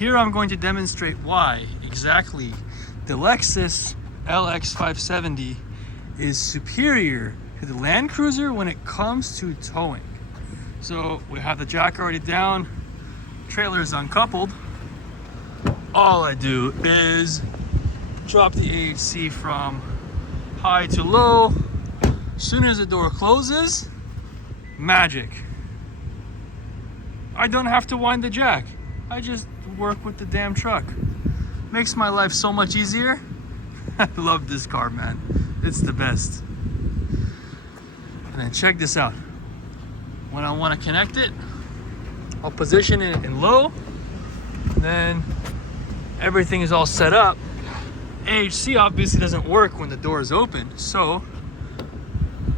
Here I'm going to demonstrate why exactly the Lexus LX570 is superior to the Land Cruiser when it comes to towing. So we have the jack already down, trailer is uncoupled. All I do is drop the AHC from high to low. As soon as the door closes, magic. I don't have to wind the jack. I just work with the damn truck. Makes my life so much easier. I love this car, man. It's the best. And then check this out. When I want to connect it, I'll position it in low. Then everything is all set up. AHC obviously doesn't work when the door is open, so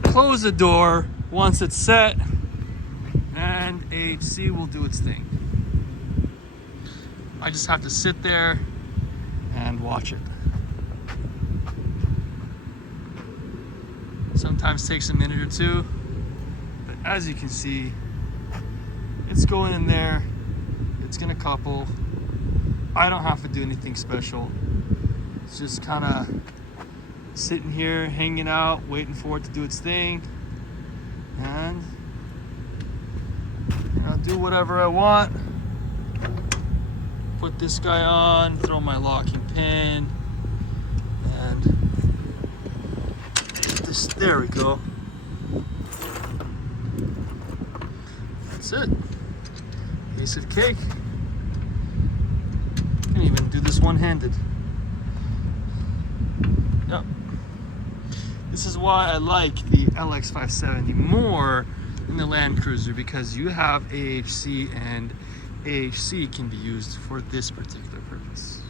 close the door once it's set and AHC will do its thing. I just have to sit there and watch it. Sometimes takes a minute or two, but as you can see, it's going in there, it's gonna couple. I don't have to do anything special. It's just kind of sitting here, hanging out, waiting for it to do its thing, and I'll do whatever I want. Put this guy on, throw my locking pin, and this. There we go. That's it. Piece of cake. Can even do this one-handed. Yep. This is why I like the LX570 more than the Land Cruiser, because you have AHC and AHC can be used for this particular purpose.